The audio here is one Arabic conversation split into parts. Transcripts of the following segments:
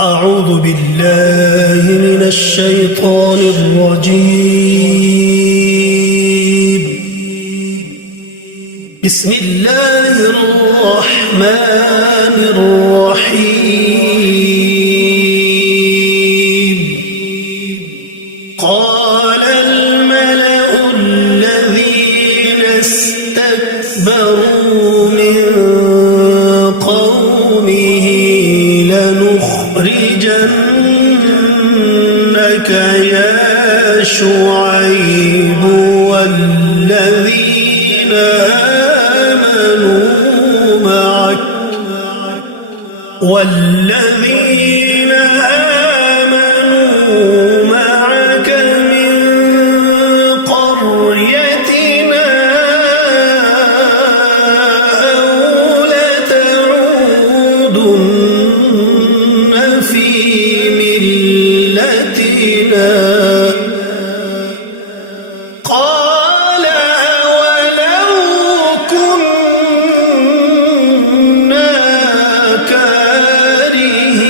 أعوذ بالله من الشيطان الرجيم. بسم الله الرحمن الرحيم. قال الملأ الذين استكبروا من قومه لنخرجنك يا شعيب والذين آمنوا معك من قريتنا أو لتعودن في ملتنا. قال أولو كنا كارهين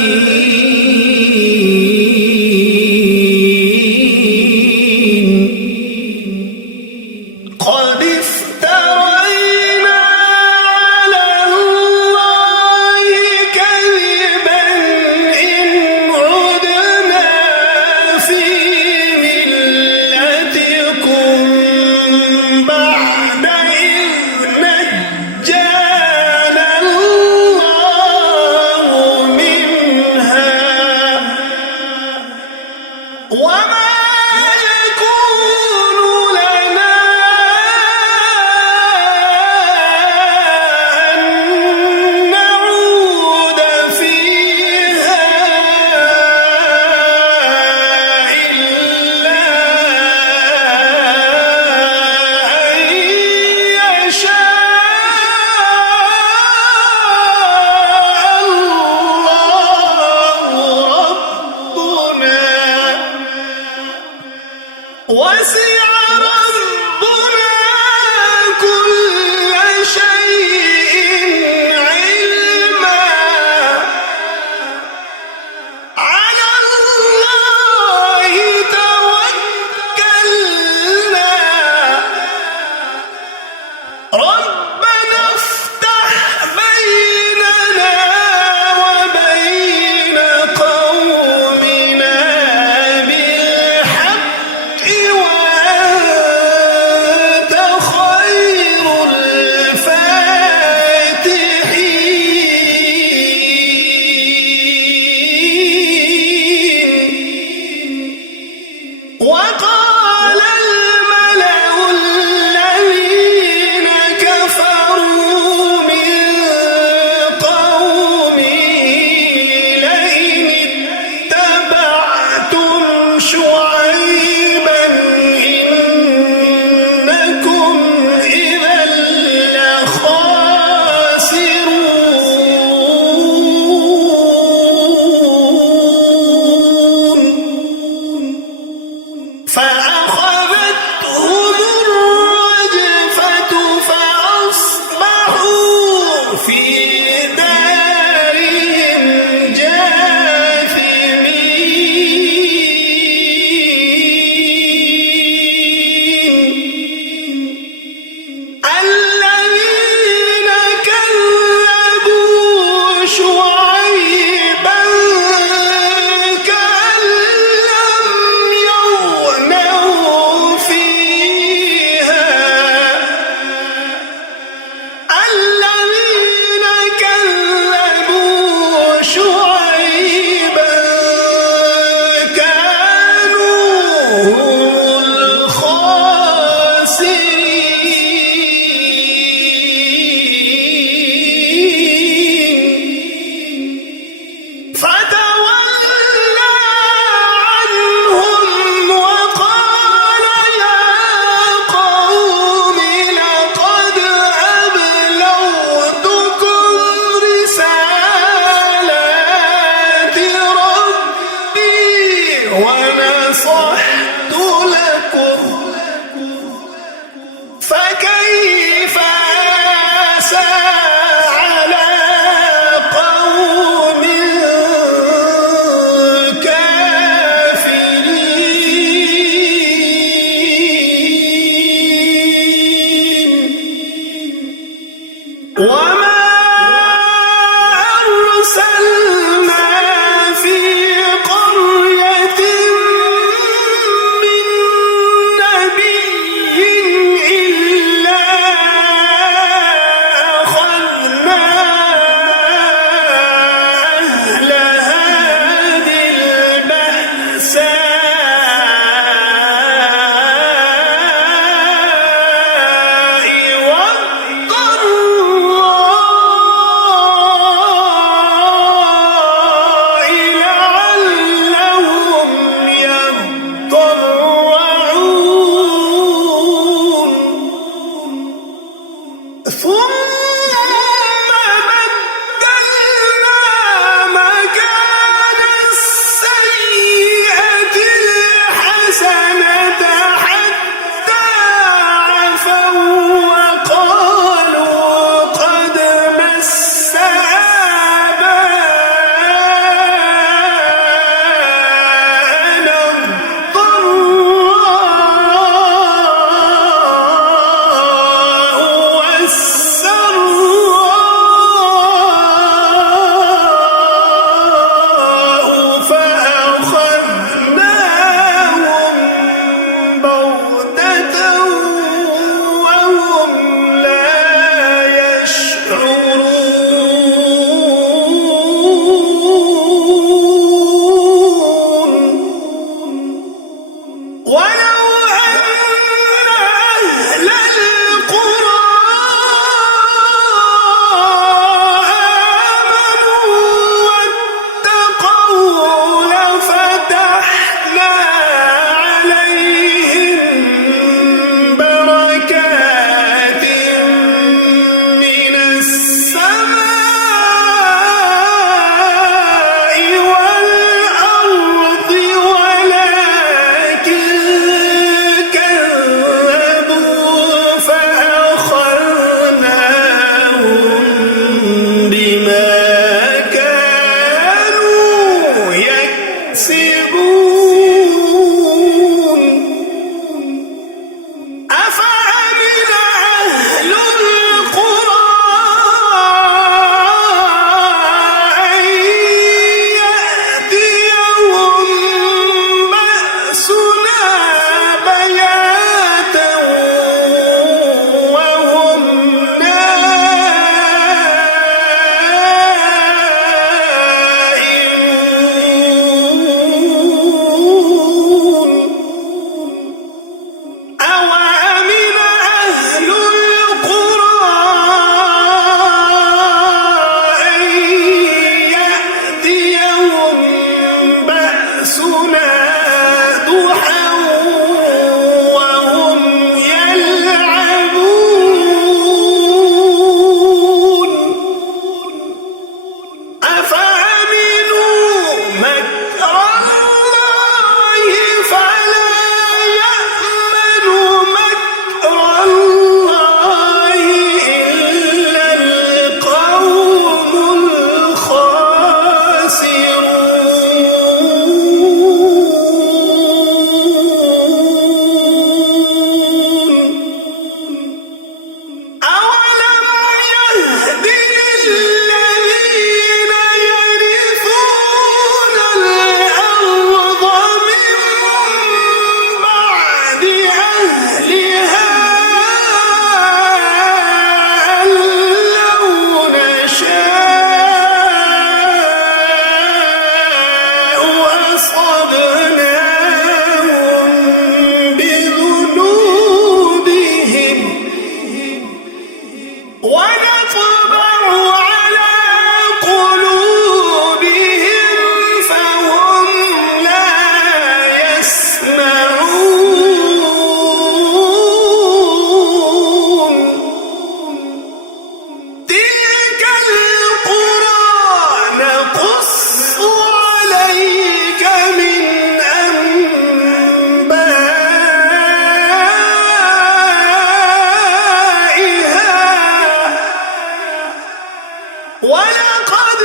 ولقد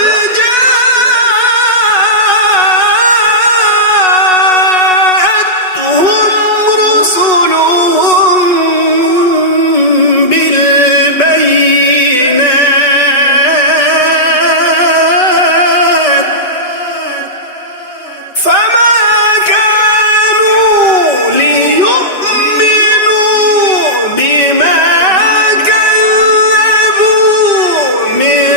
جاءتهم رسلهم بالبينات فما كانوا ليؤمنوا بما كذبوا من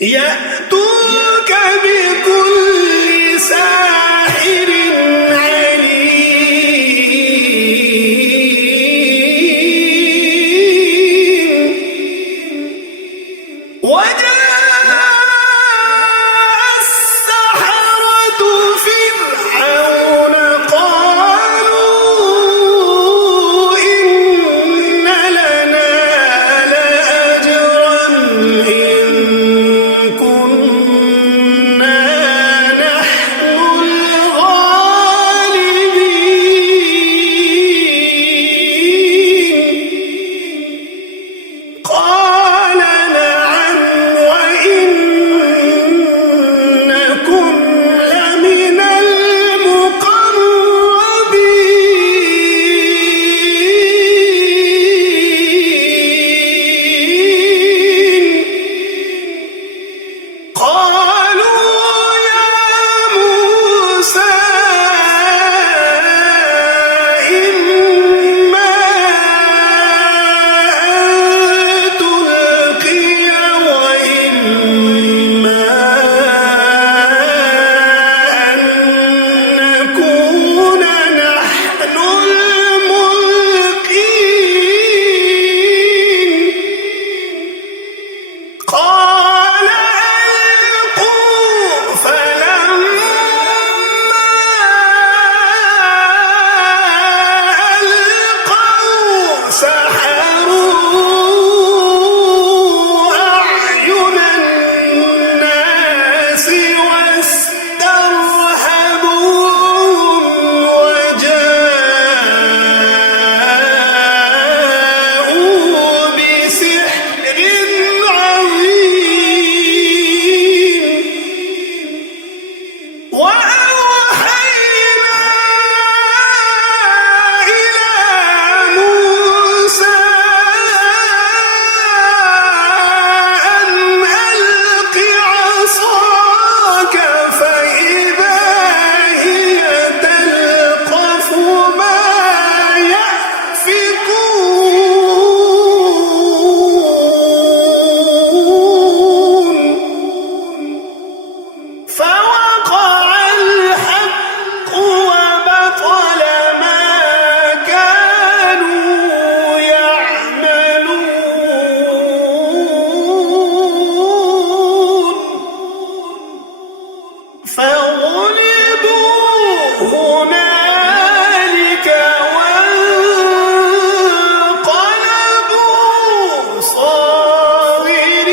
يأتوك بكل ساحر عليم وجاء السحرة فرعون قالوا إن لنا لأجرا إن كنا نحن الغالبين قال نعم وإنكم لمن المقربين قالوا يا موسى إما أن تلقي وإما أن نكون نحن الملقين قال ألقوا فلما ألقوا سحروا أعين الناس واسترهبوهم وجاءوا بسحر عظيم وأوحينا إلى موسى أن ألق عصاك فإذا هي تلقف ما يأفكون فوقع الحق وبطل ما كانوا يعملون فغلبوا هنالك وانقلبوا صاغرين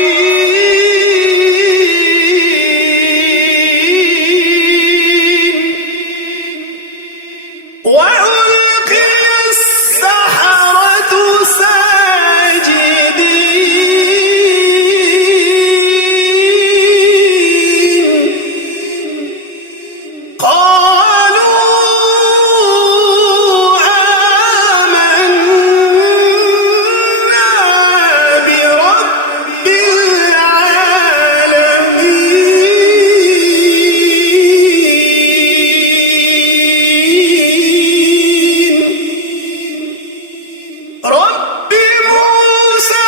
وألقي السحرة ساجدين قالوا آمنا برب العالمين رب موسى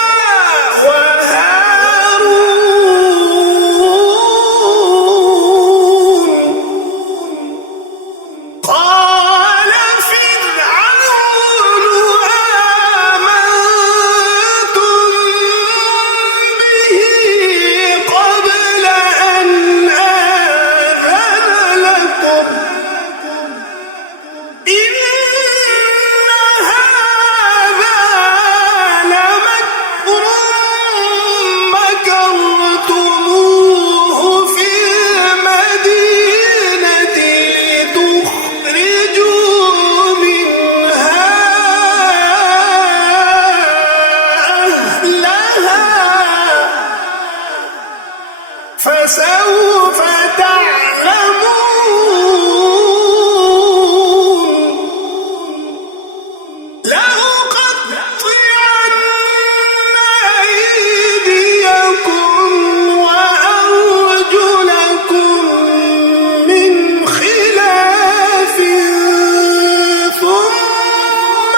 وهارون قال فرعون آمنتم به قبل أن آذن لكم إن هذا لمكر مكرتموه في المدينة لتخرجوا منها أهلها فسوف تعلمون لأقطعن أيديكم وأرجلكم من خلاف ثم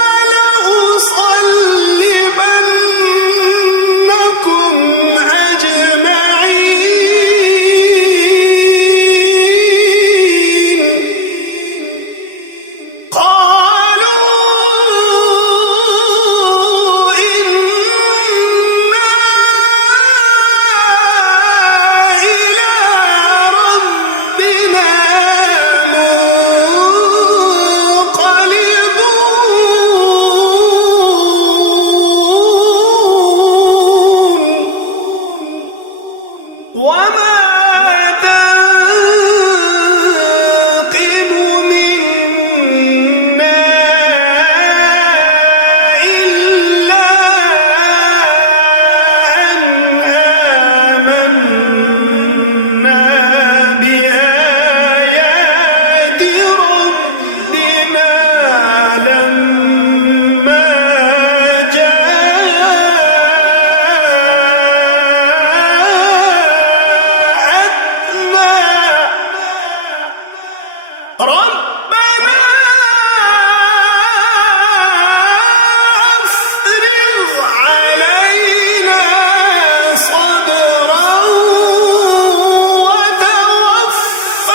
لأصلبنكم أجمعين وما تنقم منا إلا أن آمنا بآيات ربنا لما ربنا أفرغ علينا صبرا وتوفنا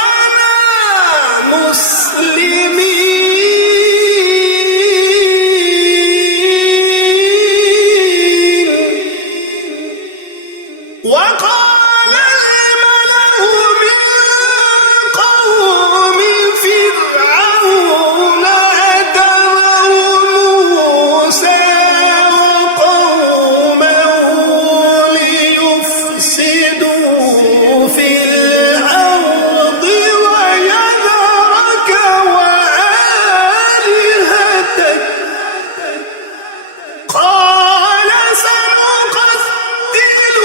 مسلمين وقال الملأ من قوم فرعون أتذر موسى وقومه ليفسدوا في الأرض ويذرك وآلهتك قال سنقتل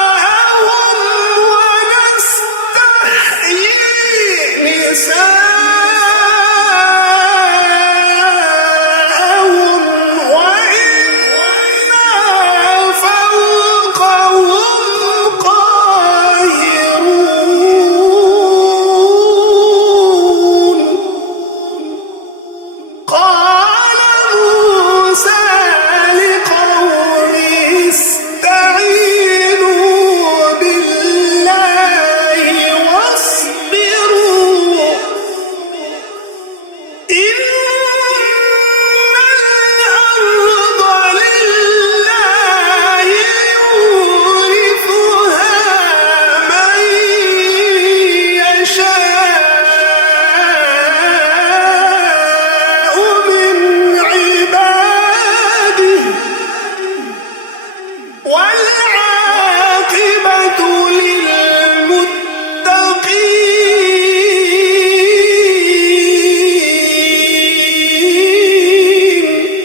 أبناءهم ونستحيي نساءهم وإنا فوقهم قاهرون قال موسى لقومه استعينوا بالله واصبروا إن الأرض لله يورثها من يشاء من عباده والعاقبة للمتقين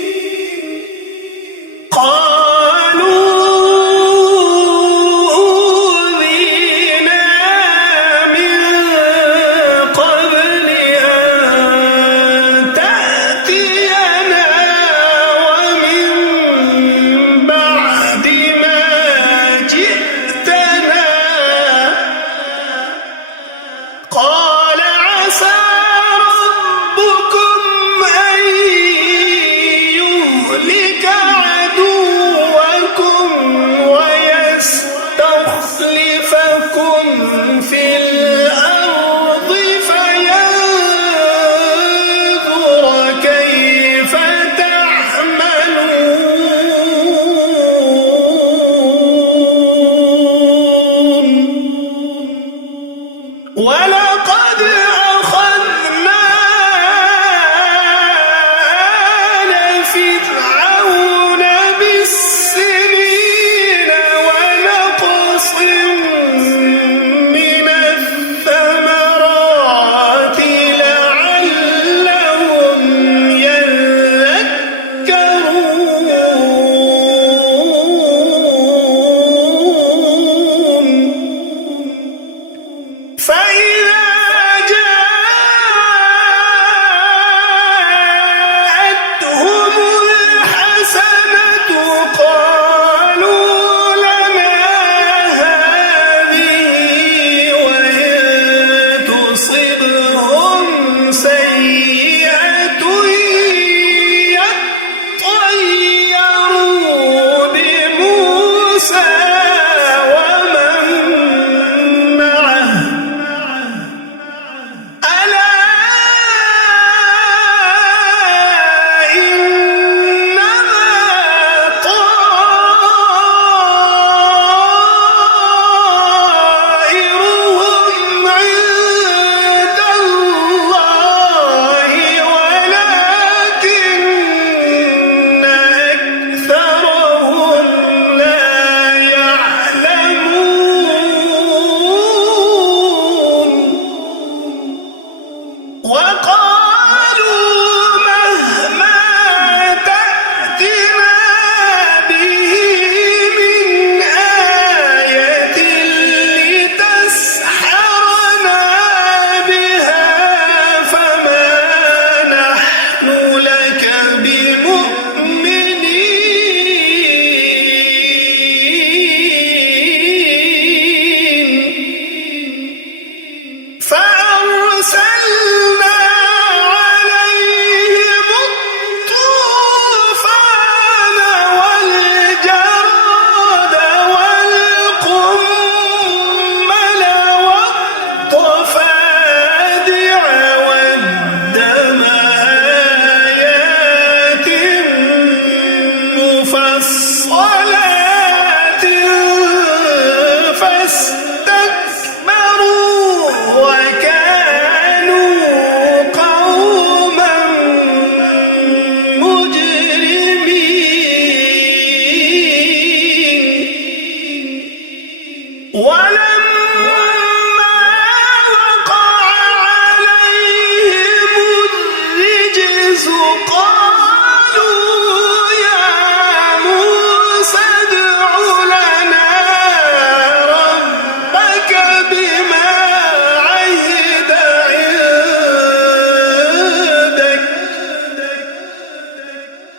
قالوا أوذينا من قبل أن تأتينا ومن بعد ما جئتنا قال عسى ربكم أن يهلك عدوكم ويستخلفكم في الأرض فينظر كيف تعملون ولقد أخذنا آل فرعون بالسنين ونقص من الثمرات لعلهم يذكرون فإذا جاءتهم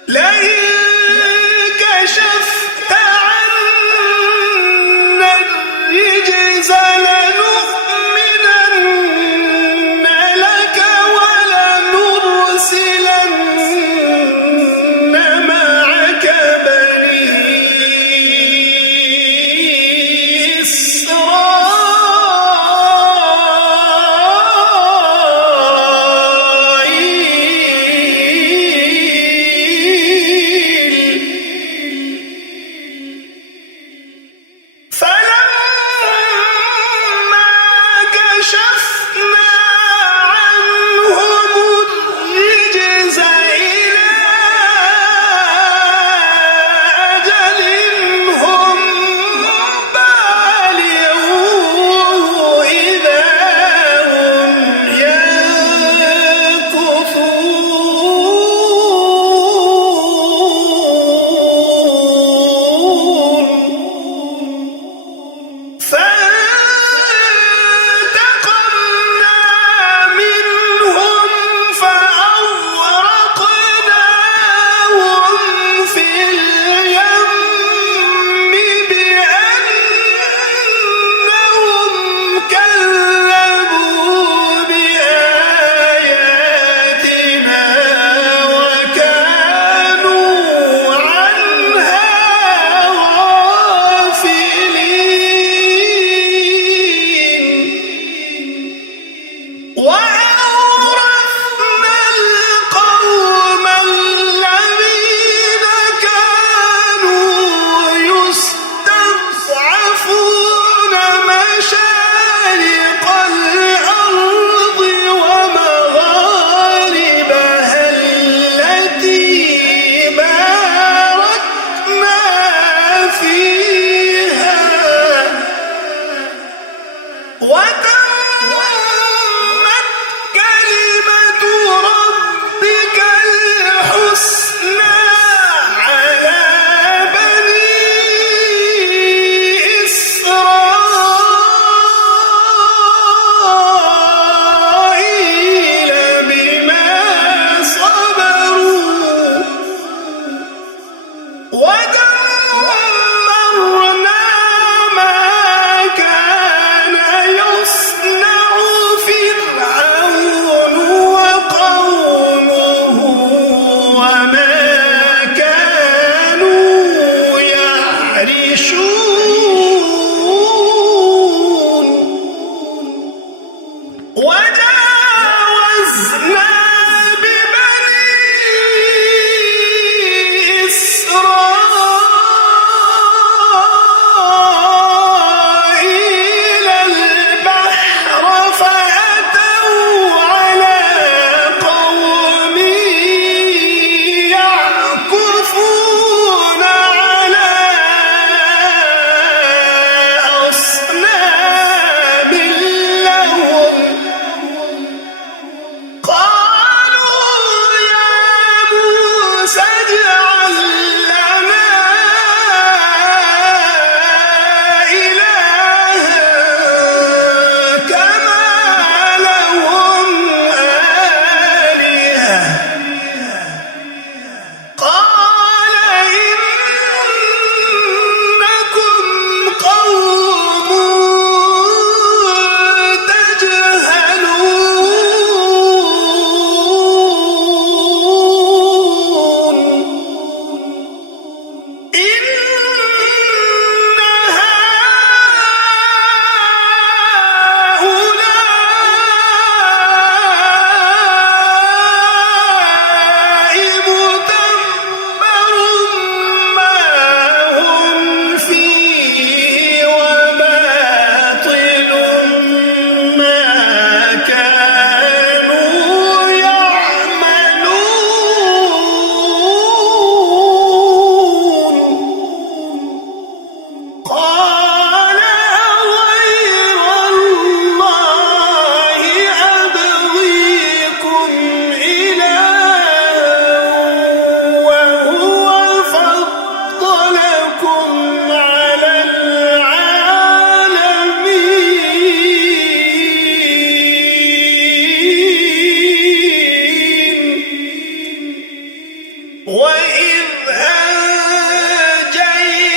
لئن كشفت عنا الرجز لنؤمنن لك ولنرسلن معك بني إسرائيل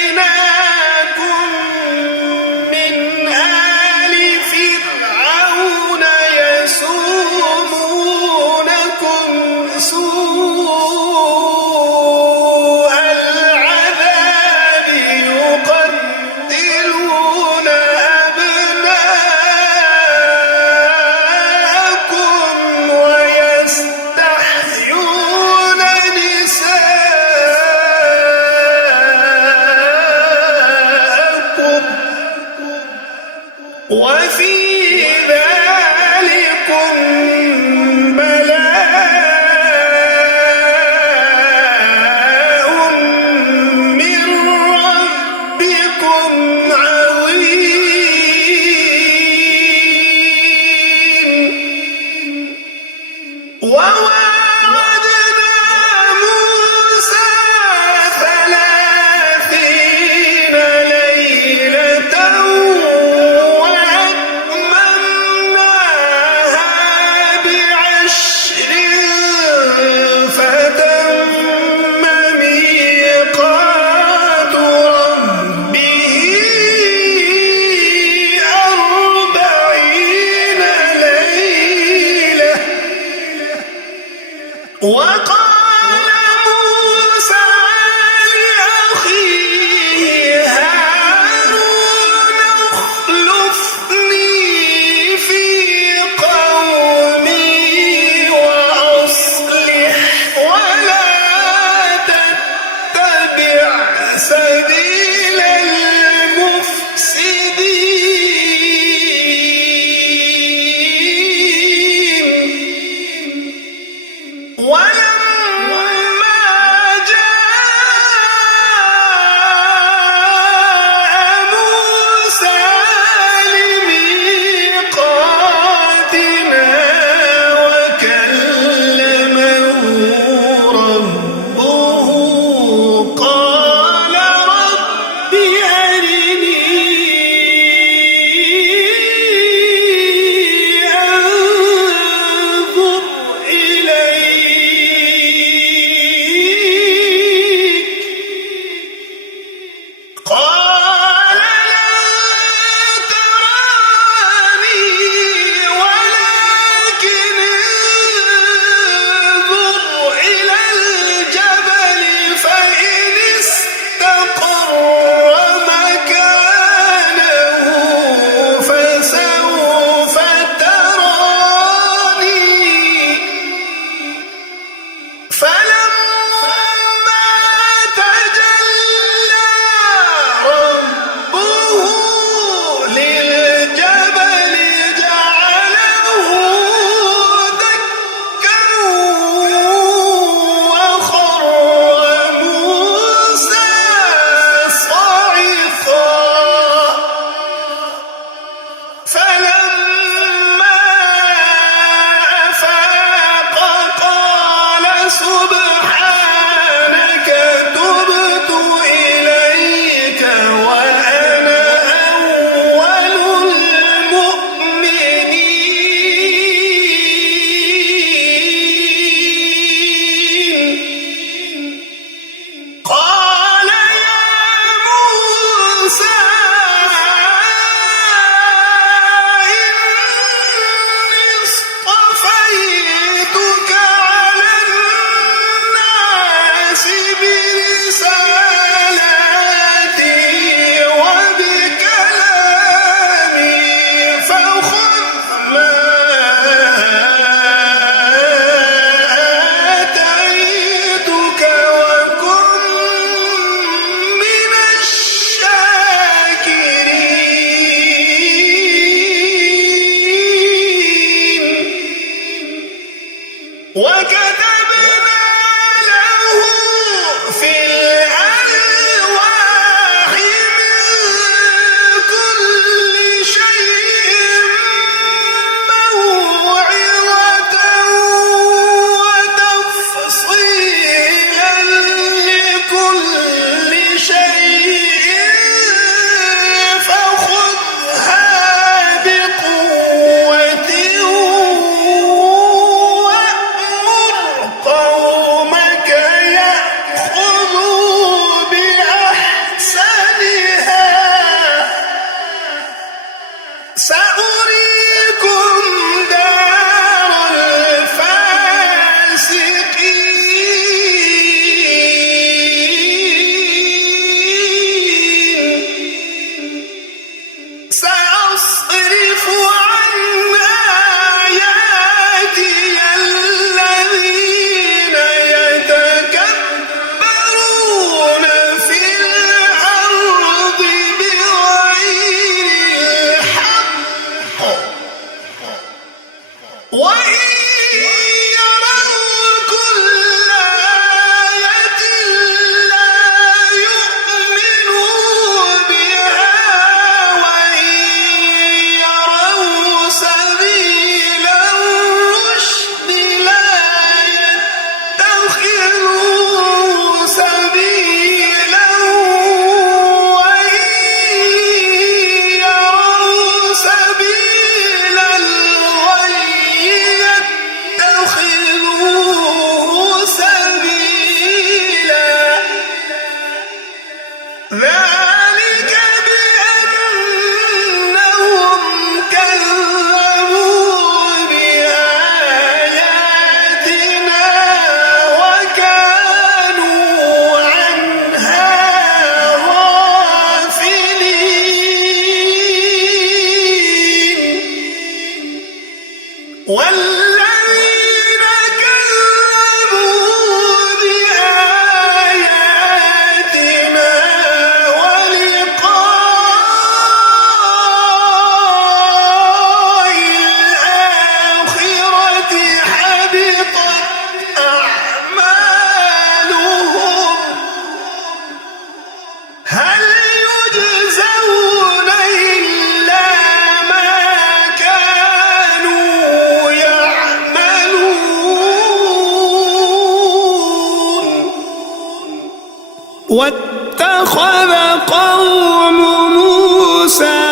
أنجيناكم من آل فرعون يسومونكم سوء العذاب يقتلون أبناءكم ويستحيون نساءكم وفي ذلكم بلاء من ربكم عظيم وواعدنا موسى 30 ليلة وأتممناها واتخذ قوم موسى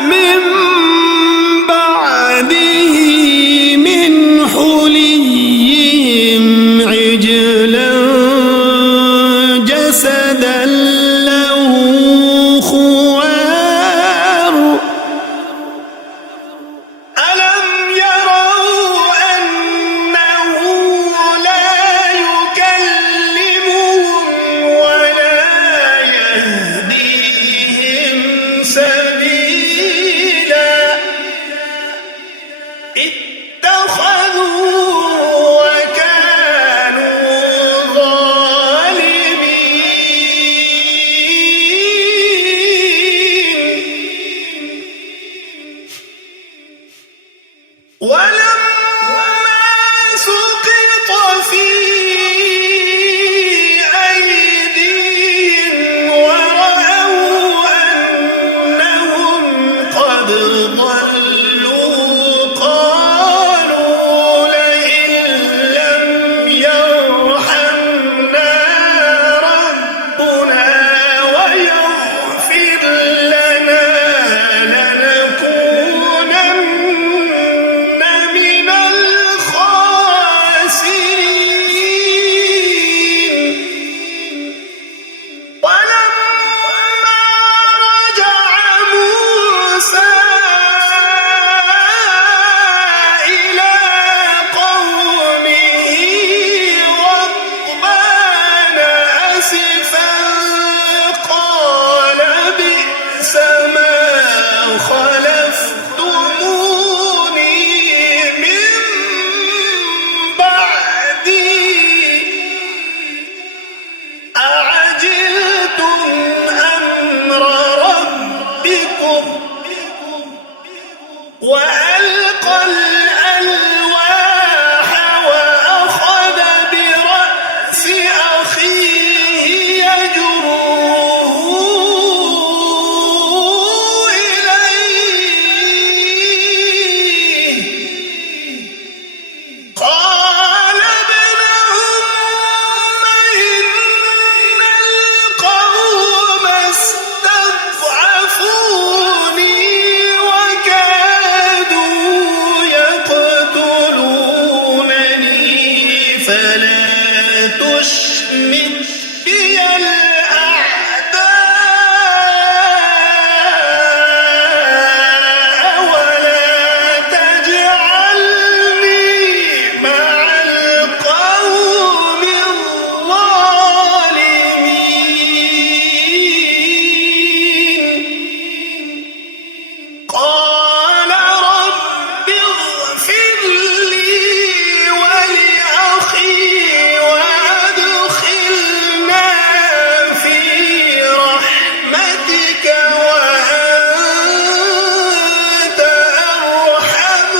من بعده من حليهم عجلا جسدا له خوار ألم يروا أنه لا يكلمهم ولا يهديهم سبيلا اتخذوا وكانوا ظالمين ولما سقط في أيديهم ورأوا أنهم قد ضلوا قالوا لئن لم يرحمنا ربنا ويغفر لنا لنكونن من الخاسرين ولما رجع موسى إلى قومه غضبان أسفا قال بئس ما خلفتموني من بعدي أعجلتم أمر ربكم وألقى الألواح وأخذ برأس أخيه يجره إليه قال ابن أم إن القوم استضعفوني وكادوا يقتلونني فلا تشمت بي الأعداء ولا تجعلني مع القوم الظالمين قال رب اغفر لي ولأخي وأدخلنا في رحمتك وأنت أرحم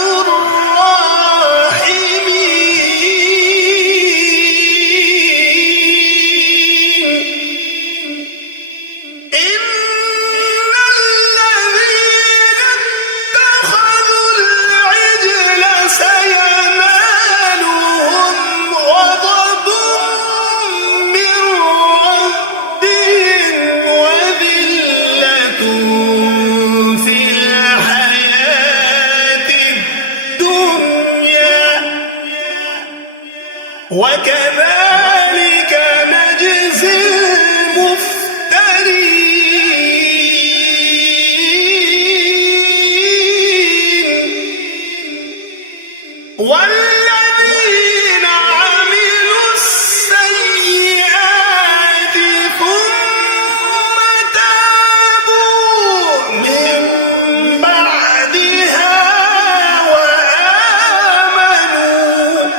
الراحمين إن الذين اتخذوا العجل سينالهم غضب من ربهم وذلة في الحياة الدنيا وكذلك نجزي المفترين والذين عملوا السيئات ثم تابوا من بعدها وآمنوا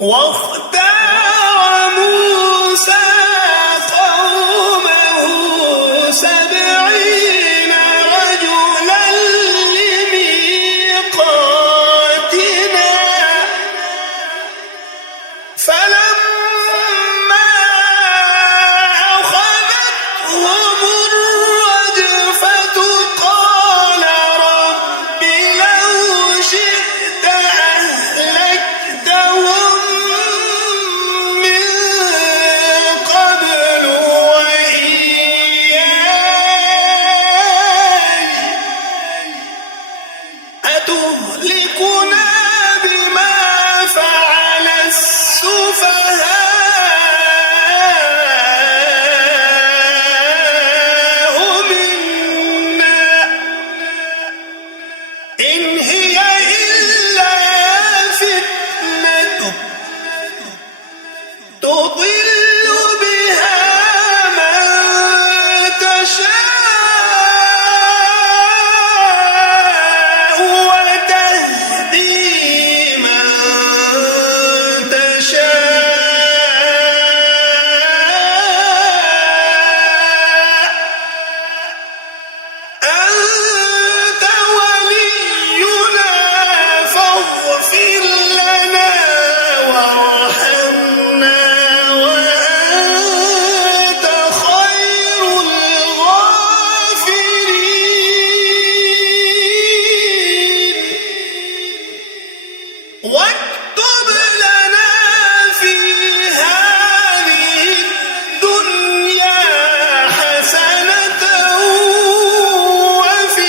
واختار موسى قومه 70 رجلا لميقاتنا فلما أخذتهم الرجفة قال رب لو شئت أهلكتهم من قبل وإياي أتهلكنا بما فعل السفهاء منا إن هي إلا فتنتك تضل بها من تشاء وتهدي من تشاء أنت ولينا فاغفر لنا وارحمنا وأنت خير الغافرين واكتب لنا في هذه الدنيا حسنة وفي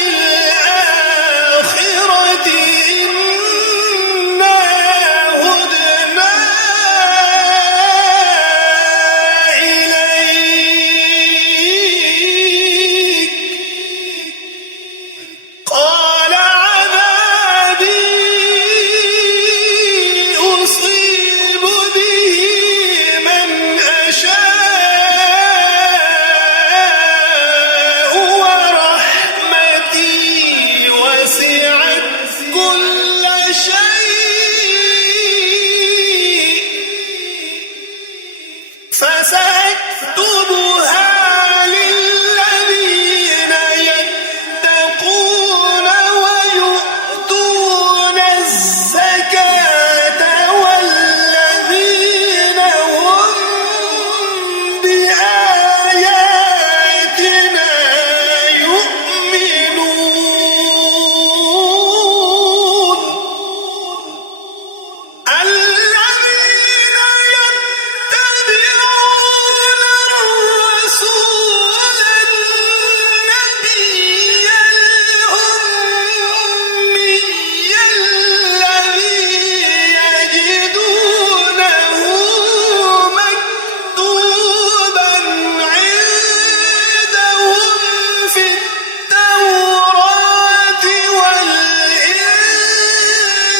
الآخرة إنا هدنا إليك قال عذابي أصيب به من أشاء ورحمتي وسعت كل شيء فسأكتبها للذين يتقون ويؤتون الزكاة والذين هم بآياتنا يؤمنون الذين يتبعون الرسول النبي الأمي الذي يجدونه مكتوبا عندهم في التوراة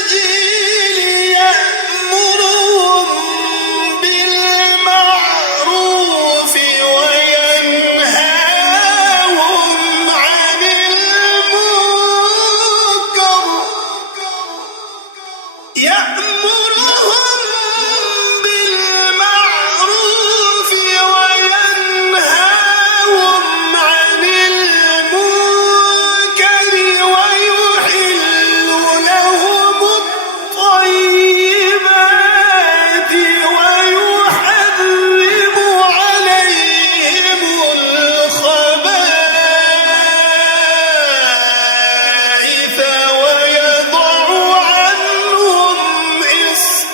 والإنجيل يأمرهم بالمعروف وينهاهم عن المنكر ويحل لهم الطيبات ويحرم عليهم الخبائث ويضع عنهم إصرهم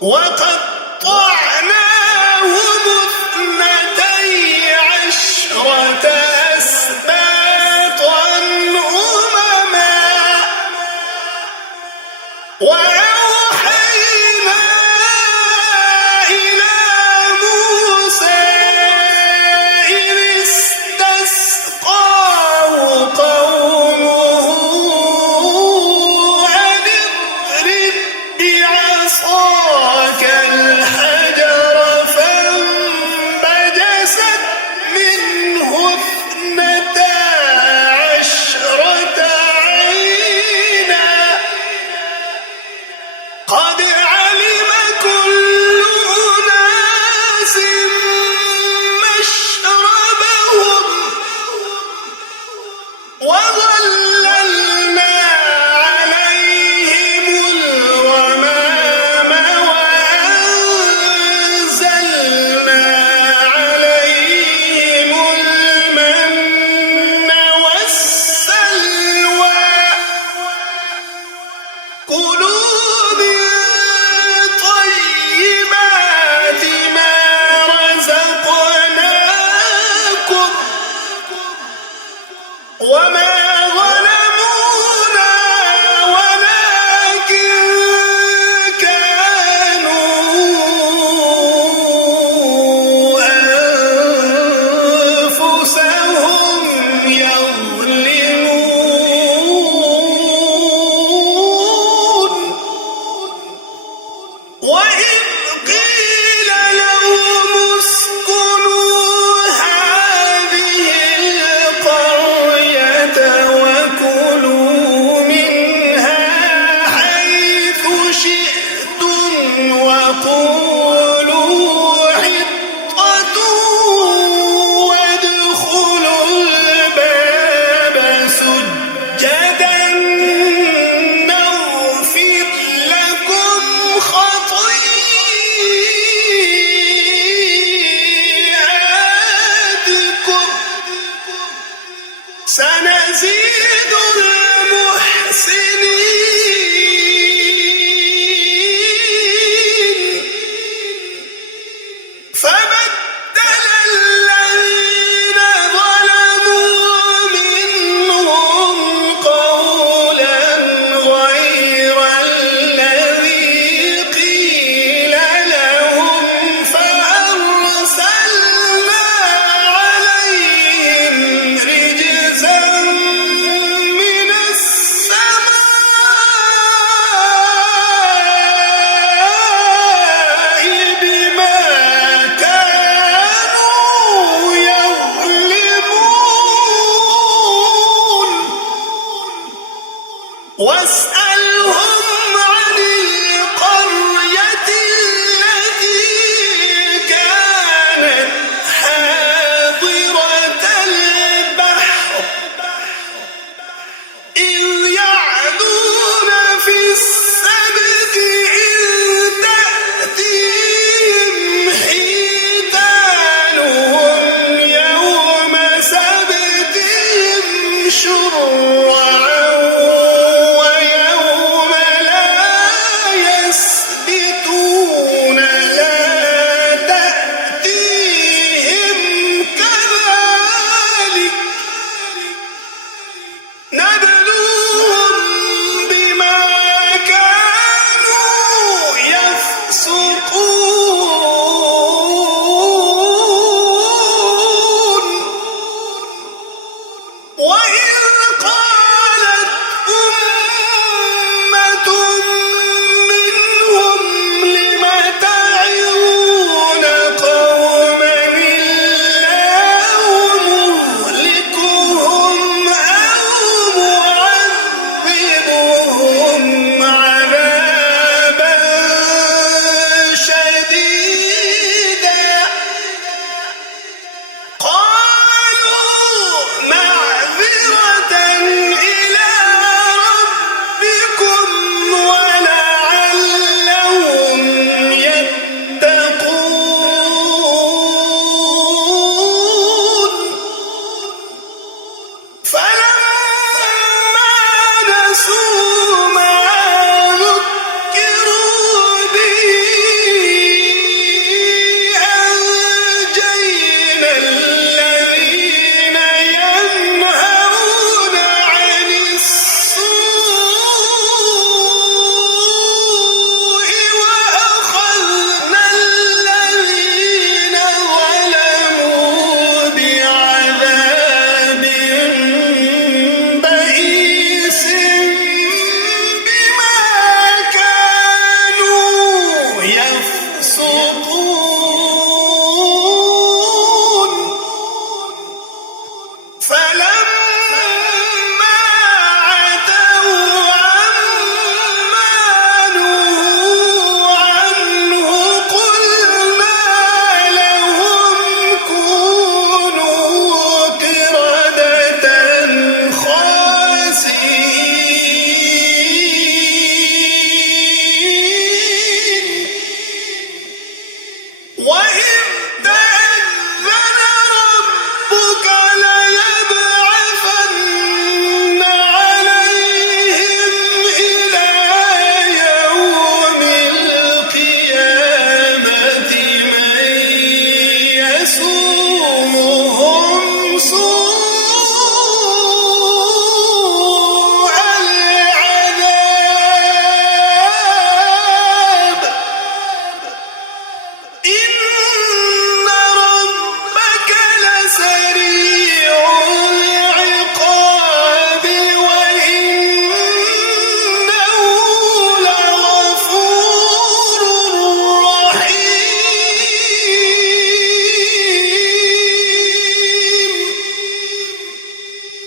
وقطعناهم 12 أسباطا أمما وأوحينا إلى موسى إذ استسقاه قومه أن اضرب بعصاك الحجر فانبجست منه 12 عينا قد علم كل أناس مشربهم وظللنا عليهم الغمام وأنزلنا عليهم المن والسلوى كلوا من طيبات ما رزقناكم وما ظلمونا ولكن كانوا أنفسهم يظلمون وإذ قيل لهم اسكنوا هذه القرية وكلوا منها حيث شئتم وقولوا حطة وادخلوا الباب سجدا نغفر لكم خطيئاتكم سنزيد المحسنين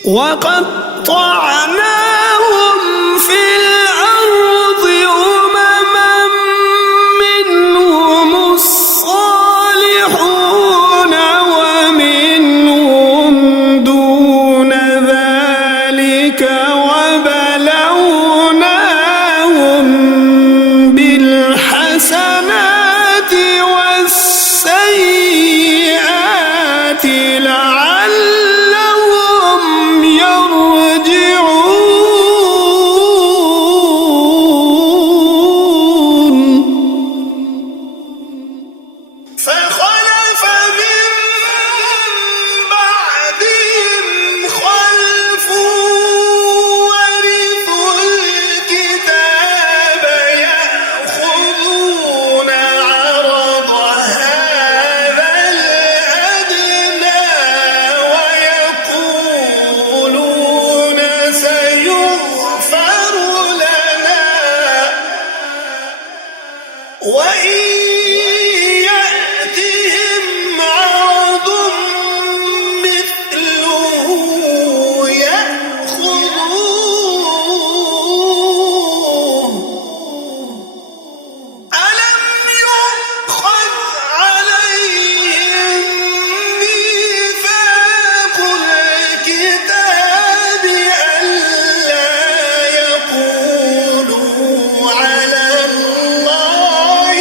وقطعناهم في الأرض أمما منهم الصالحون ومنهم دون ذلك وبلوناهم بالحسنات والسيئات لعلهم يرجعون فخلف من بعدهم خلف ورثوا الكتاب يأخذون عرض هذا الأدنى ويقولون سيغفر لنا وإن يأتهم عرض مثله يأخذوه ألم يؤخذ عليهم ميثاق الكتاب ألا يقولوا على الله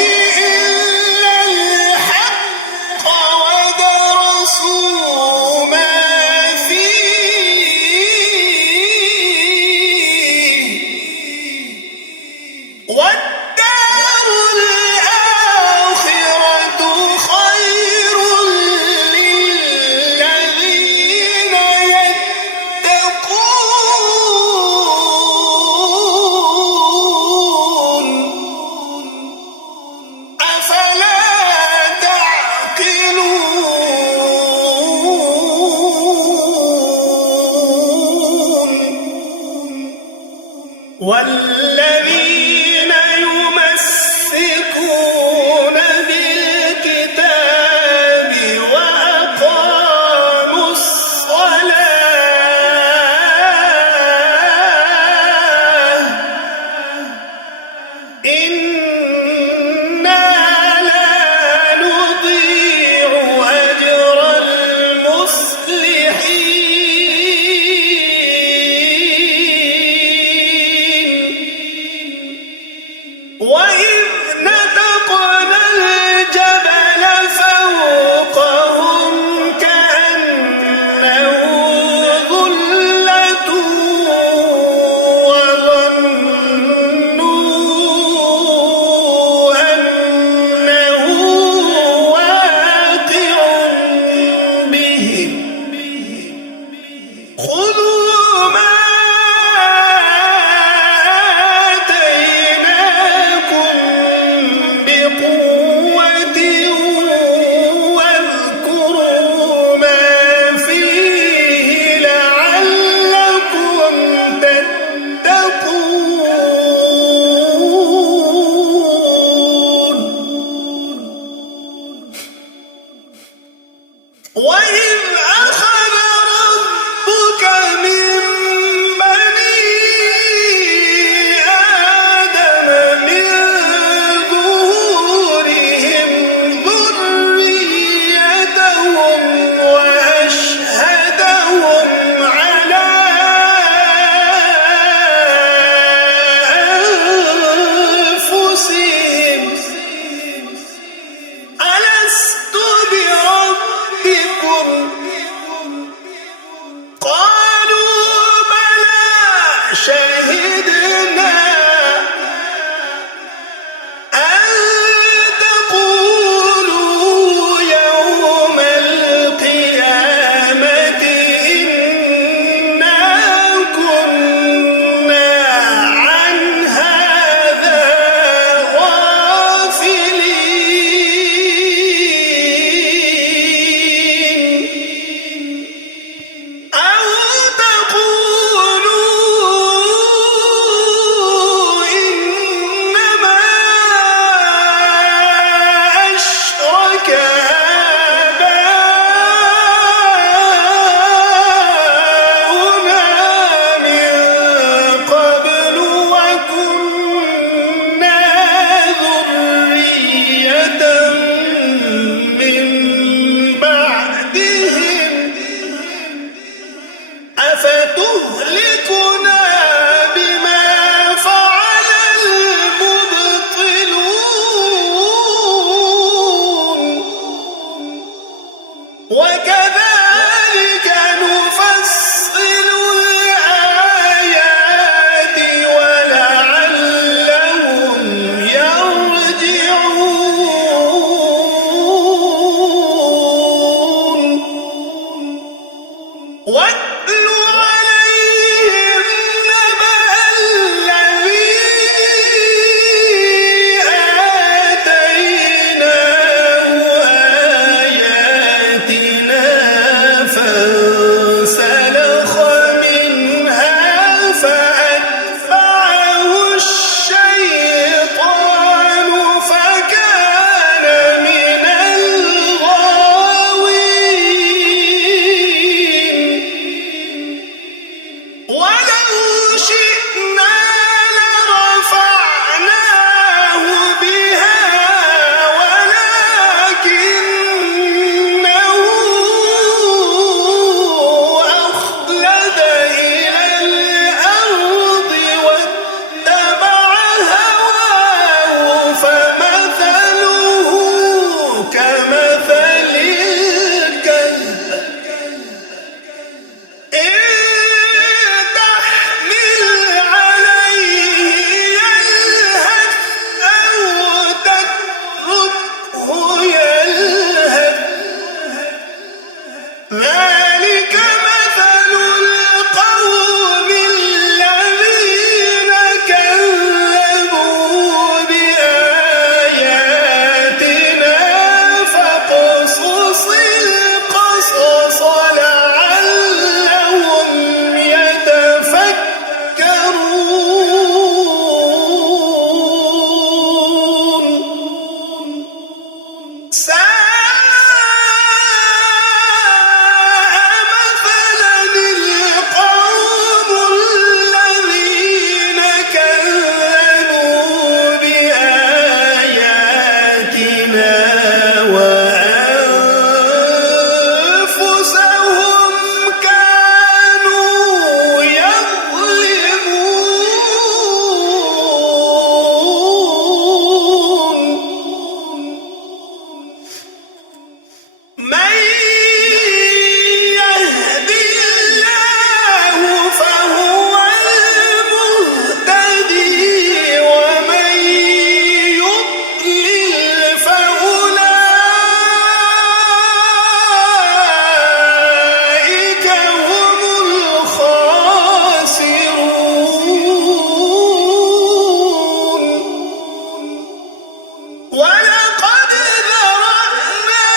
ولقد ذرأنا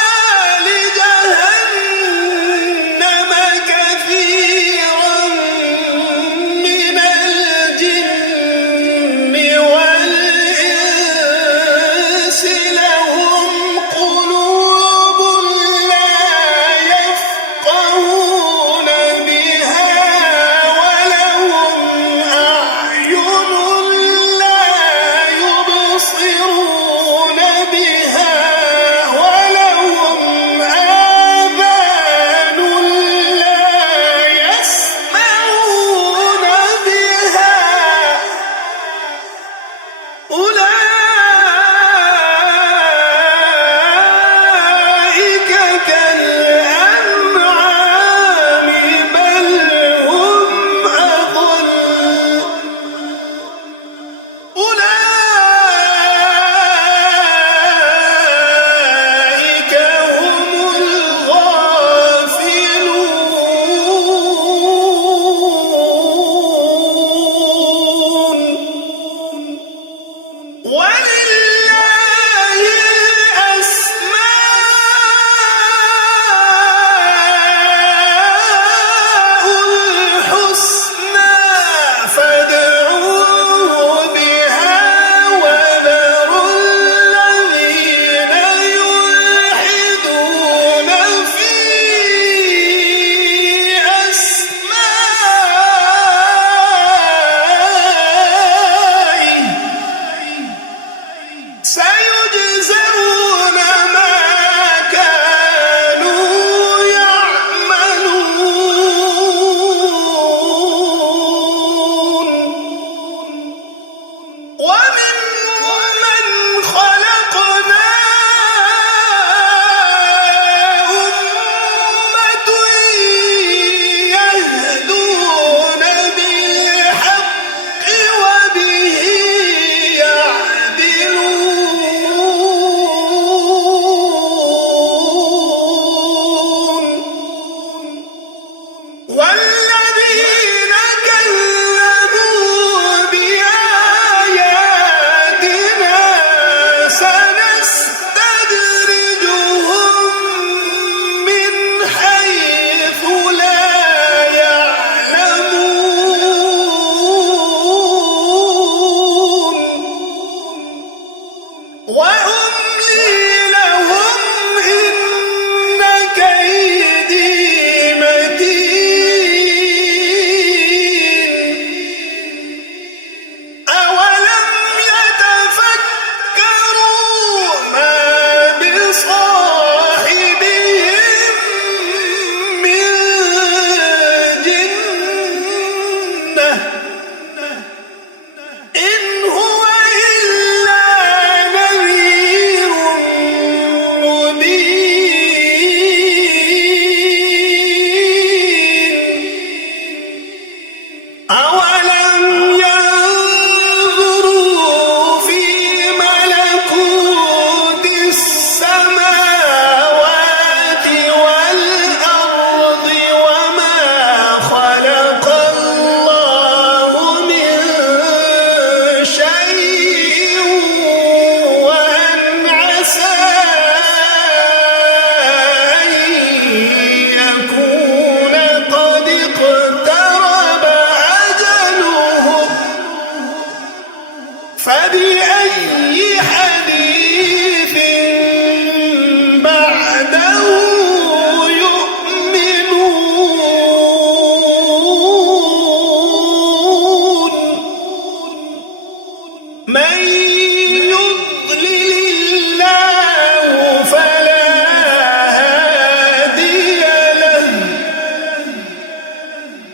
لجهنم كثيرا من الجن والإنس لهم قلوب لا يفقهون بها ولهم أعين لا يبصرون بها ولهم آذان لا يسمعون بها أولئك كالأنعام بل هم أضل أولئك هم الغافلون ولله الأسماء الحسنى فادعوه بها وذروا الذين يلحدون في أسمائه سيجزون ما كانوا يعملون وممن خلقنا أمة يهدون بالحق وبه يعدلون والذين كذبوا بآياتنا سنستدرجهم من حيث لا يعلمون وأملي لهم إن كيدي متين أولم يتفكروا ما بصاحبهم من جنة إن هو إلا نذير مبين أولم ينظروا في ملكوت السماوات والأرض وما خلق الله من شيء وأن عسى أن يكون قد اقترب أجلهم فبأي حديث بعده يؤمنون من يضلل الله فلا هادي له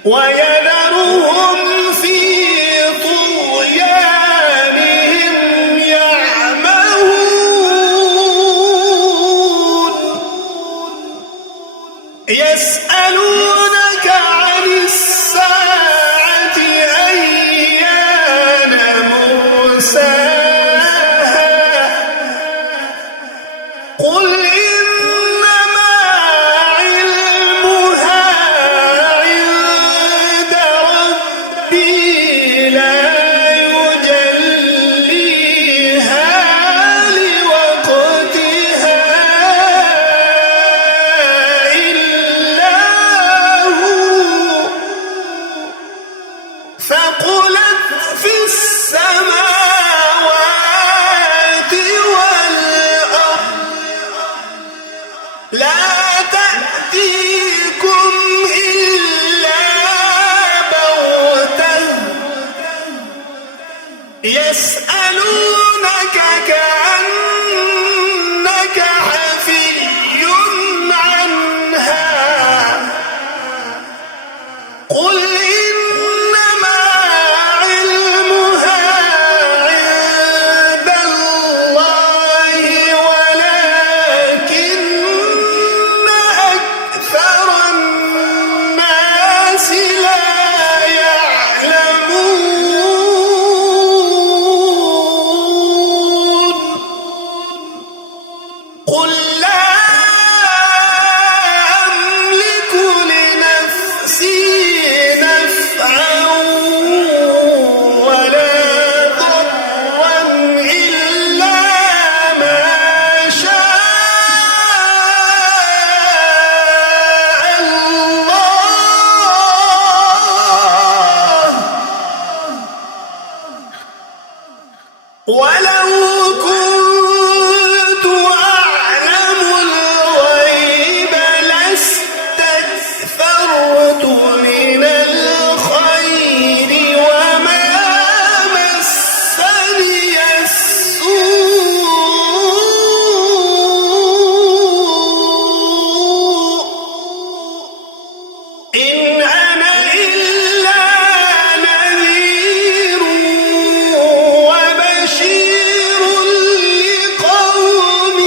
ويذرهم في طغيانهم يعمهون يسألونك عن الساعة أيان مرساها قل إنما علمها عند كأنك حفي عنها قل إنما علمها عند الله ولكن أكثر الناس لا يعلمون قل لا أملك لنفسي نفعا ولا ضرا إلا ما شاء الله ولو كنت أعلم الغيب لاستكثرت من الخير وما مسني السوء إن أنا إلا نذير وبشير لقوم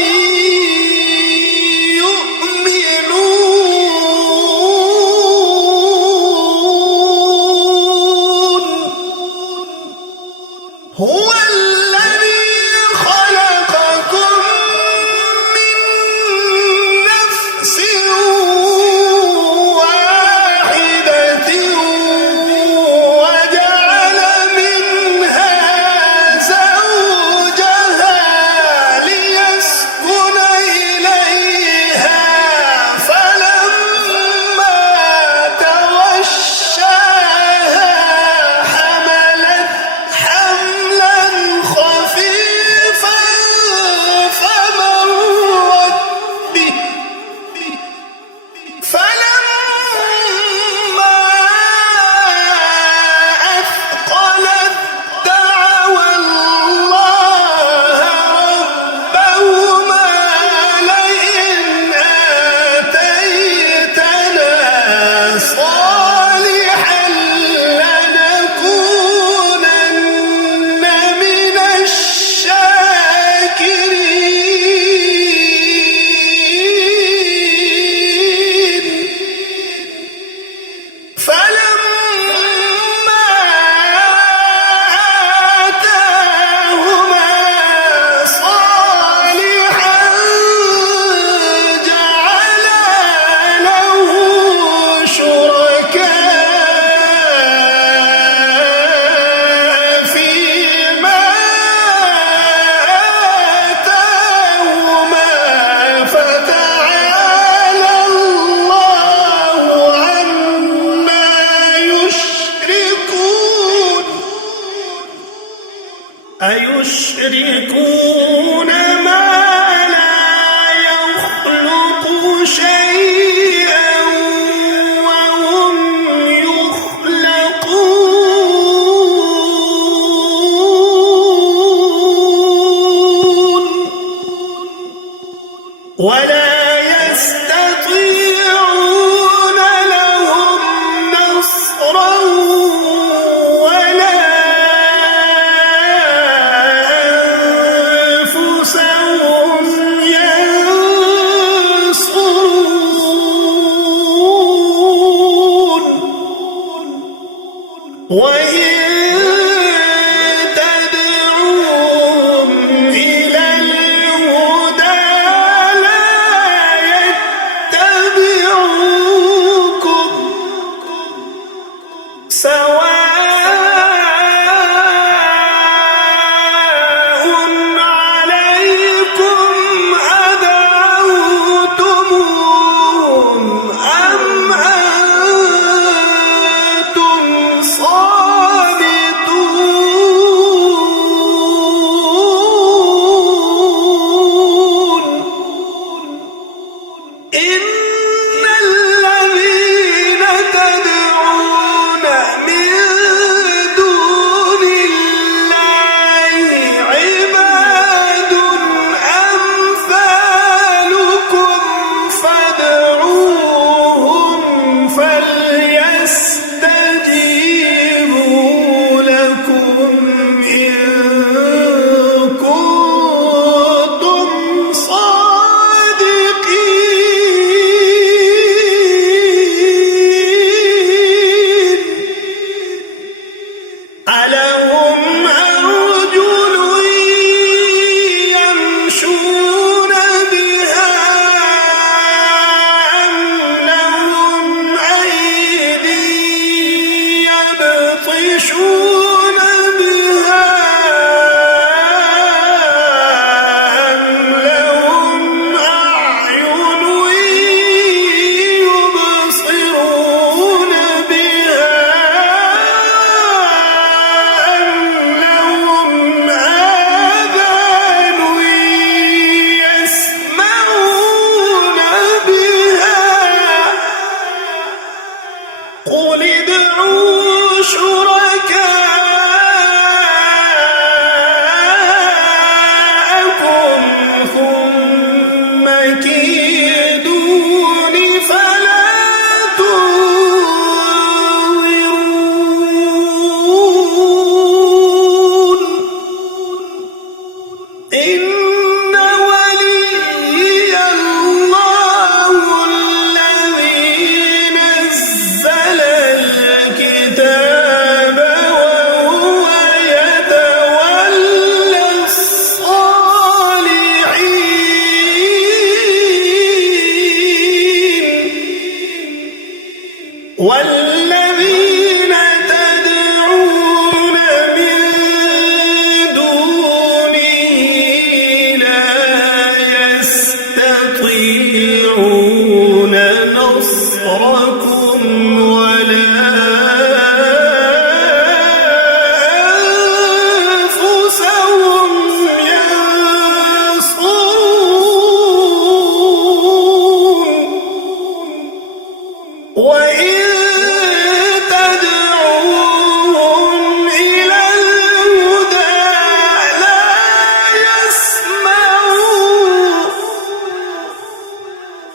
يؤمنون هو الذي خلقكم من نفس واحدة وجعل منها زوجها ليسكن إليها فلما تغشاها حملت حملا خفيفا فمرت به فلما أثقلت دعوا الله ربهما لئن آتيتنا صالحا لنكونن من الشاكرين فلما آتاهما صالحا جعلا له شركاء فيما آتاهما فتعالى الله عما يشركون أيشركون ما لا يخلق شيئا وهم يخلقون ولا يستطيعون لهم نصرا ولا أنفسهم ينصرون وإن تدعوهم إلى الهدى لا يتبعون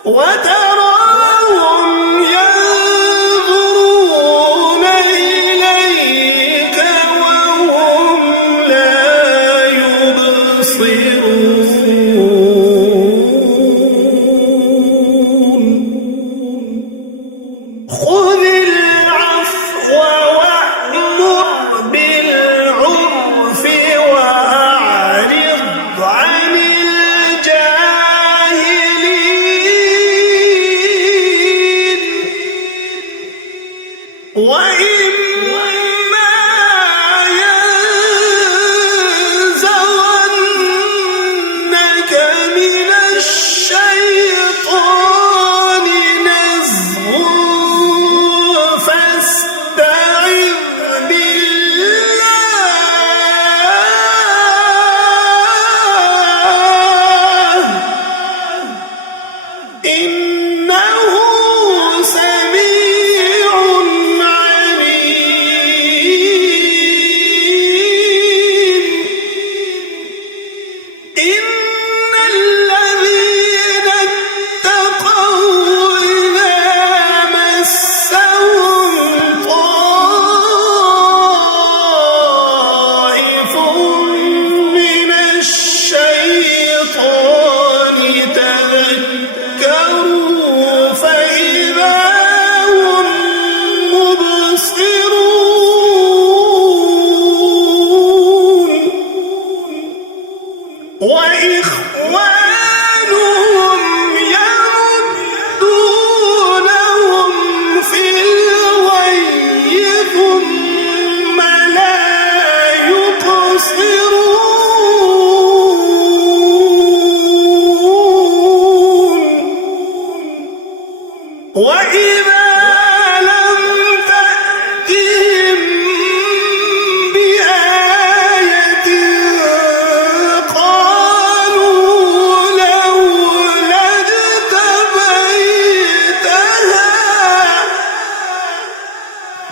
وتراهم ينظرون إليك وهم لا يبصرون خذ العفو وأمر بالعرف وأعرض عن الجاهلين وإما ينزغنك من الشيطان نزغ فاستعذ بالله إنه سميع عليم إن الذين اتقوا إذا مسهم طائف من الشيطان تذكروا فإذا هم مبصرون وإخوانهم يمدونهم في الغي ثم لا يقصرون وإذا لم تأتهم بآية قالوا لولا اجتبيتها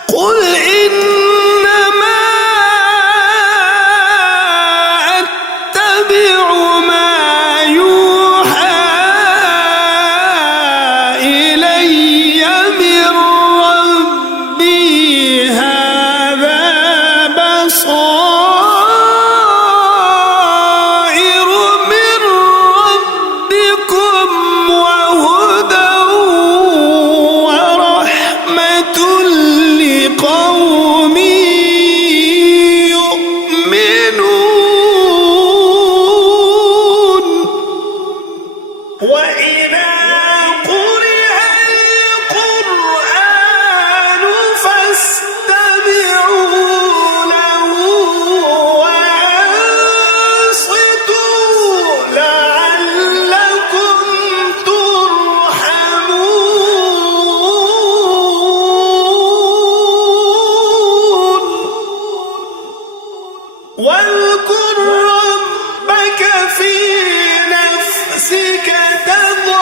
قل إنما أتبع ما يوحى إلي من ربي هذا بصائر من ربكم وهدى ورحمة لقوم يؤمنون وإذا قرئ القرآن فاستمعوا له وأنصتوا لعلكم ترحمون واذكر ربك في نفسك تضرعا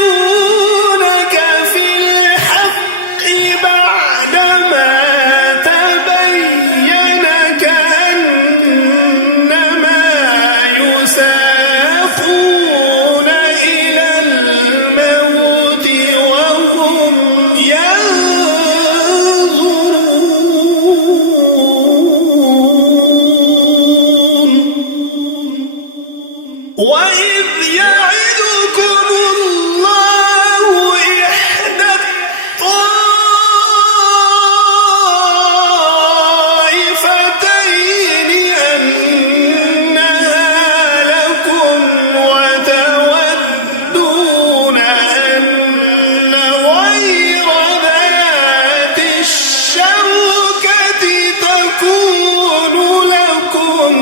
يجادلونك في الحق بعدما تبين كأنما يساقون إلى الموت وهم ينظرون وإذ يعدكم الله إحدى الطائفتين أنها لكم وتودون أن غير ذات الشوكة تكون لكم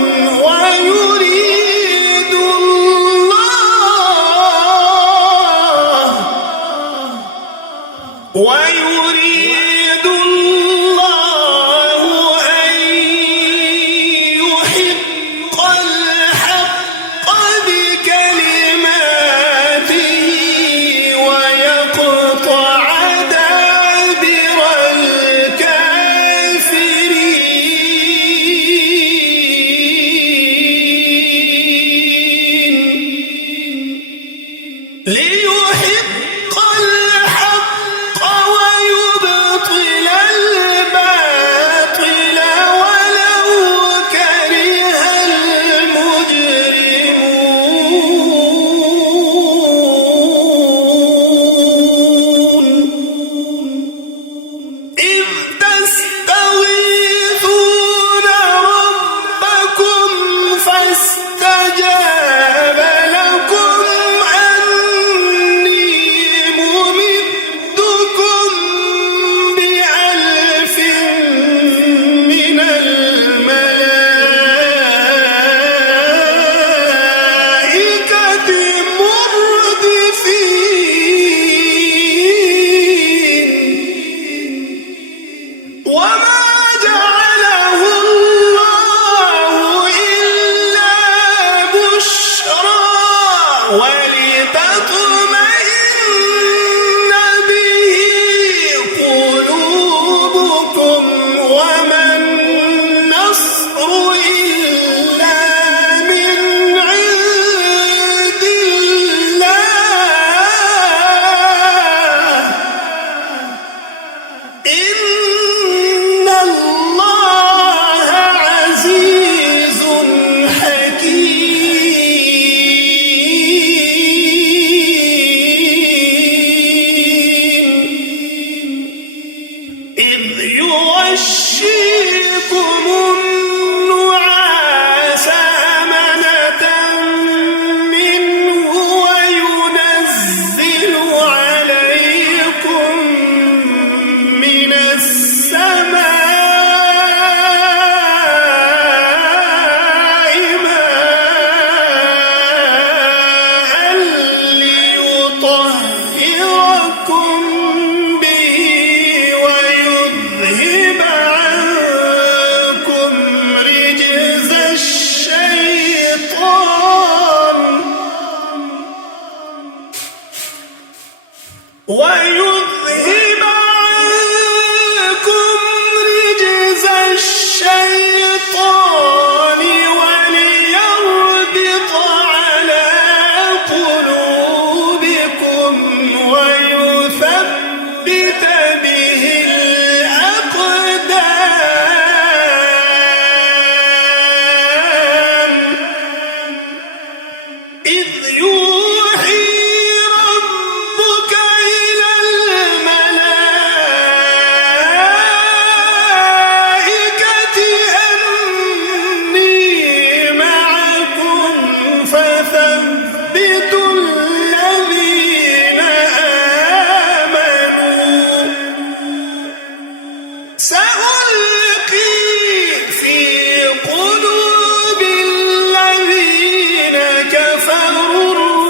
ويريد الله أن يحق الحق بكلماته ويقطع دابر الكافرين ليحق الحق ويبطل الباطل ولو كره المجرمون إذ تستغيثون ربكم فاستجاب لكم أني ممدكم بألف من الملائكة مردفين وما جعله الله إلا بشرى ولتطمئن به قلوبكم وما النصر إلا من عند الله إن الله عزيز حكيم إذ يغشيكم النعاس أمنة منه وينزل عليكم من السماء ماء ليطهركم به ويذهب عنكم رجز الشيطان ويذهب عنكم رجز الشيطان وليربط على قلوبكم ويثبت به الأقدام إذ يوحي ربك إلى الملائكة أني معكم فثبتوا الذين آمنوا سألقي في قلوب الذين كفروا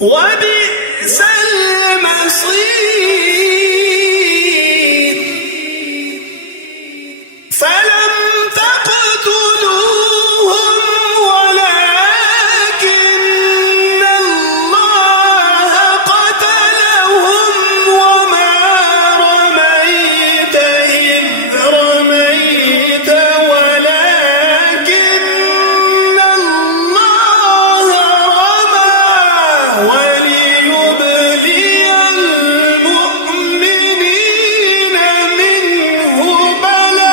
وبئس المصير فلم تقتلوهم ولكن الله قتلهم وما رميت إذ رميت ولكن الله رمى وليبلي المؤمنين منه بلاء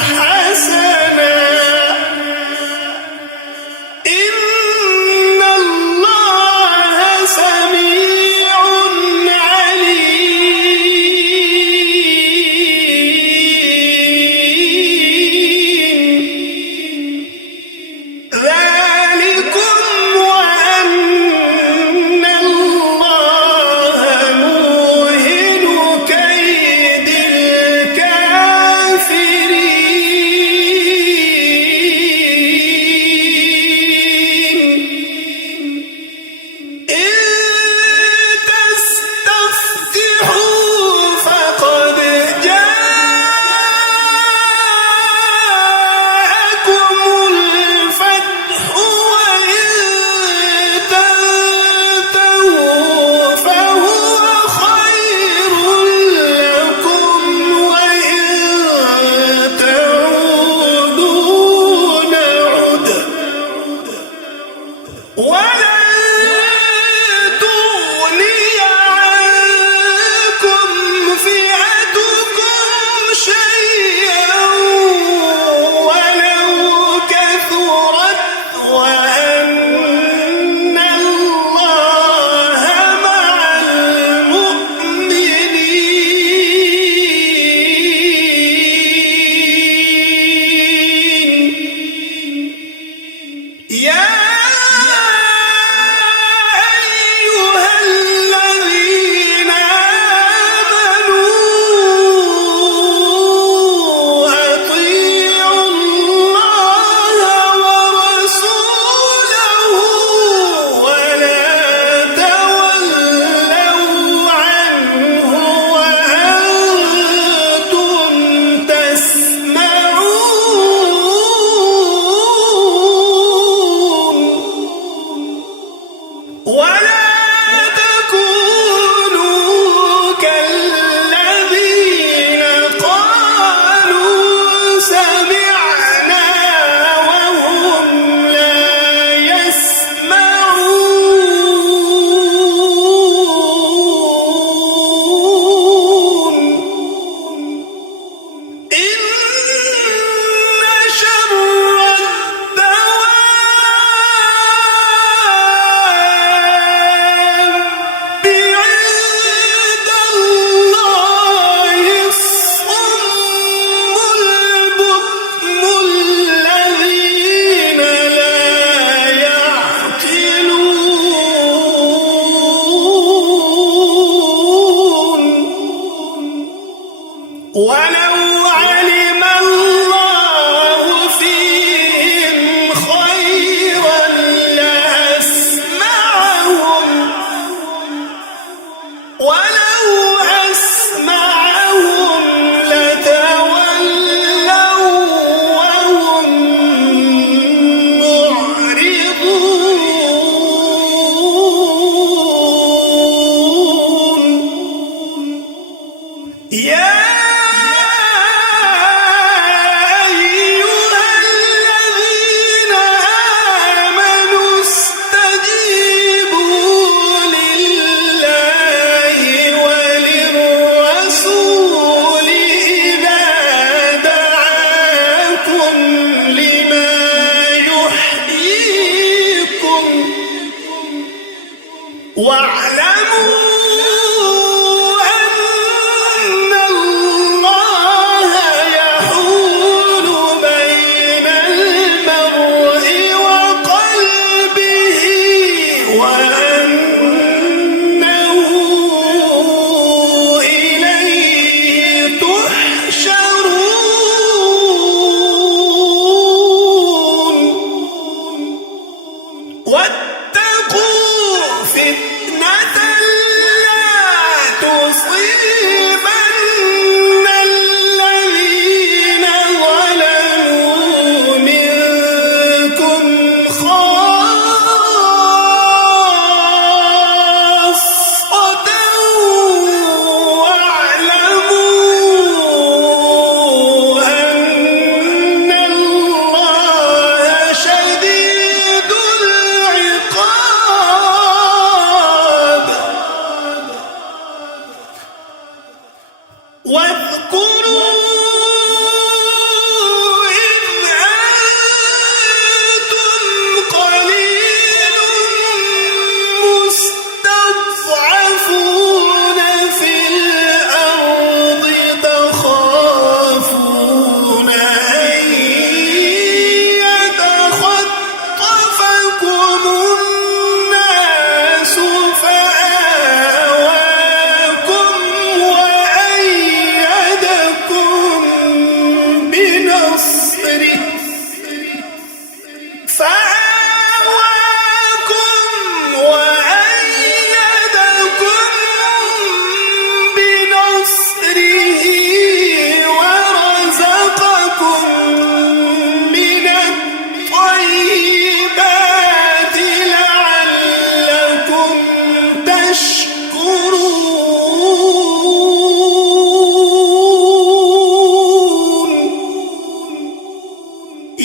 حسنا إن الله سميع عليم ذلكم وأن الله موهن كيد الكافرين إن تستفتحوا فقد جاءكم الفتح وإن تنتهوا فهو خير لكم وإن تعودوا نعد ولن تغني عنكم فئتكم شيئا ولو كثرت وأن الله مع المؤمنين يا أيها الذين آمنوا أطيعوا الله ورسوله ولا تولوا عنه وأنتم تسمعون ولا تكونوا كالذين قالوا سمعنا وهم لا يسمعون إن شر الدواب عند الله الصم البكم الذين لا يعقلون ولو علم الله فيهم خيرا لأسمعهم ولو أسمعهم لتولوا وهم معرضون يا أيها الذين آمنوا استجيبوا لله وللرسول إذا دعاكم لما يحييكم واعلموا أن الله يحول بين المرء وقلبه وأنه إليه تحشرون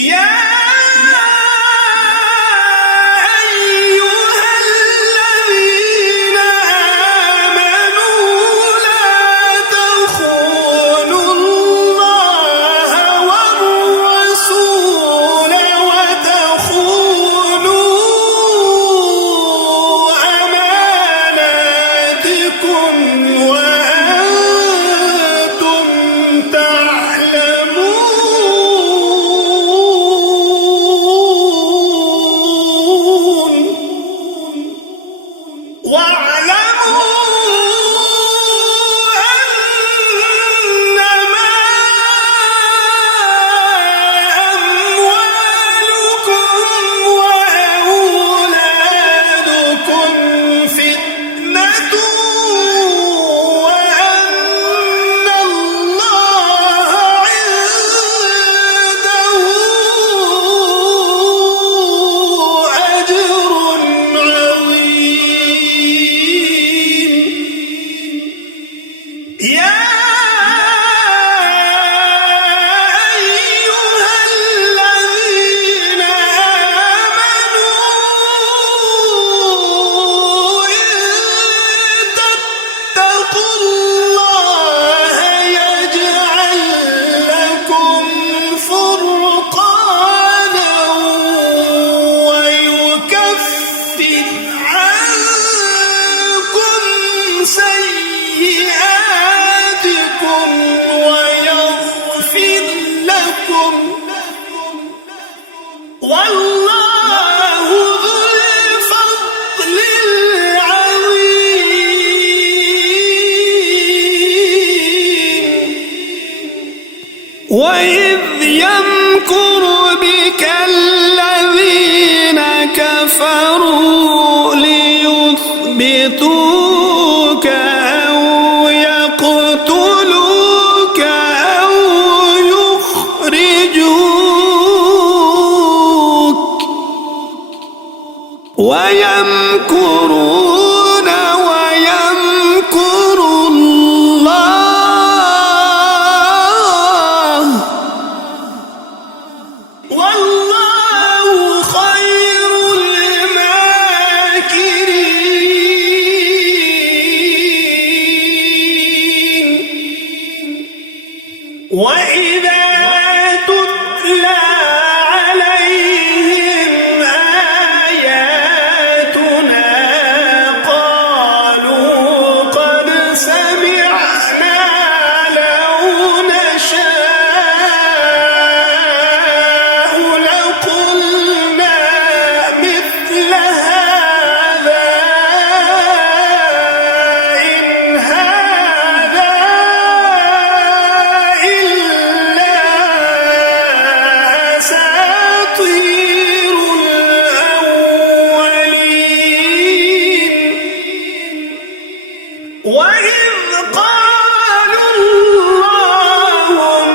يا أيها الذين آمنوا لا تخونوا الله والرسول وتخونوا أماناتكم وأنتم تعلمون واعلموا أنما أموالكم وأولادكم فتنة وأن الله عنده أجر عظيم. يا أيها الذين آمنوا إن تتقوا الله يجعل لكم فرقانا ويكفر عنكم سيئاتكم ويغفر لكم والله ذو الفضل العظيم. وإذ يمكر بك الذين كفروا ليثبتوك أو يقتلوك أو يخرجوك ويمكرون ويمكر الله والله خير الماكرين. وإذا تتلى عليهم آياتنا قالوا قد سمعنا لو نشاء لقلنا مثل هذا إن هذا إلا أساطير الأولين. وإذ قالوا اللهم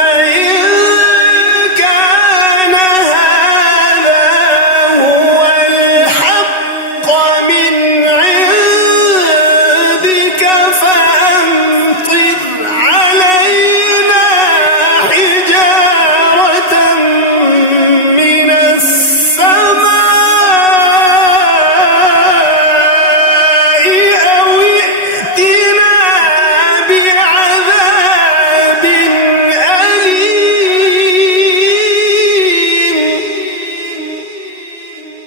إن كان هذا هو الحق من عندك فأمطر علينا حجارة من السماء أو ائتنا بعذاب أليم.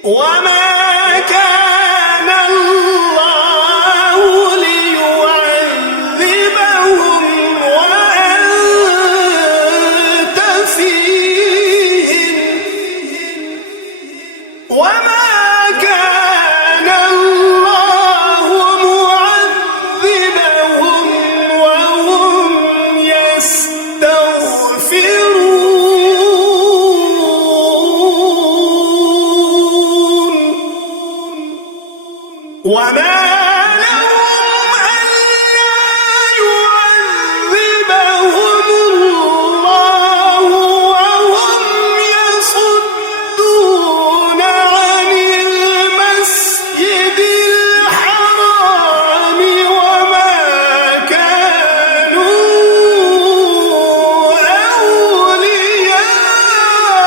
وما كان الله ليعذبهم وأنت فيهم وما كان الله معذبهم وهم يستغفرون. وما لهم ألا يعذبهم الله وهم يصدون عن المسجد الحرام وما كانوا أولياءه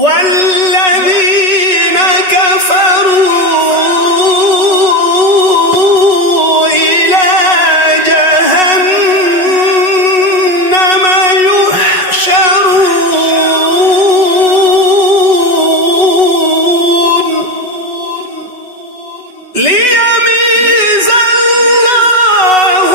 والذين كفروا إلى جهنم يحشرون ليميز الله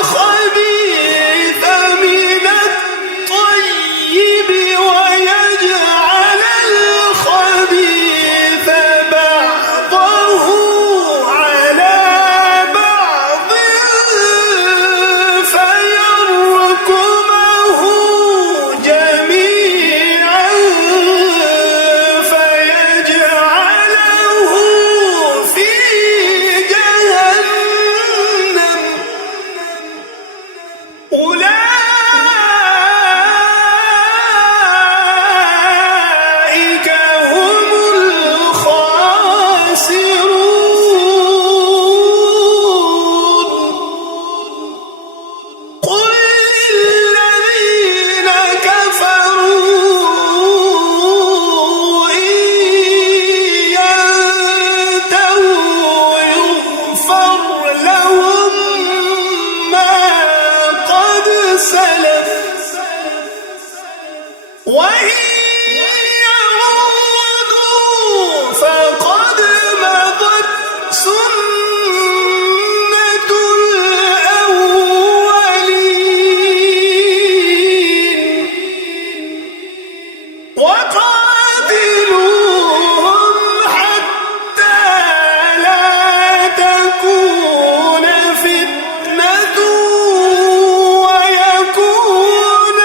الخبيث من الطيب ويجعل الخبيث بعضه على بعض فيركمه جميعا فيجعله في جهنم أولئك هم الخاسرون قل للذين كفروا إن ينتهوا يغفر لهم ما قد سلف وإن يعودوا فقد مضت سنة الأولين وقاتلوهم حتى لا تكون فتنة ويكون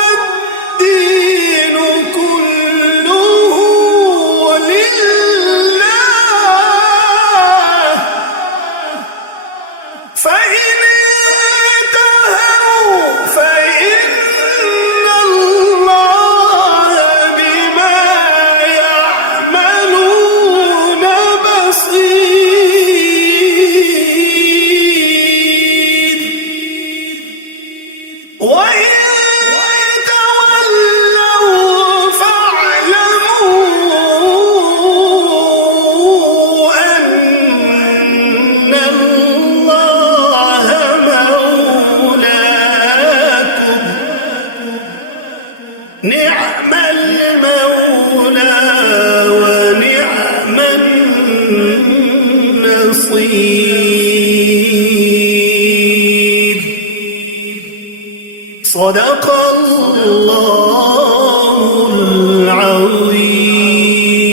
الدين كله لله فإن انتهوا فإن الله بما يعملون بصير وإن تولوا فاعلموا أن الله مولاكم نعم المولى ونعم النصير صدق الله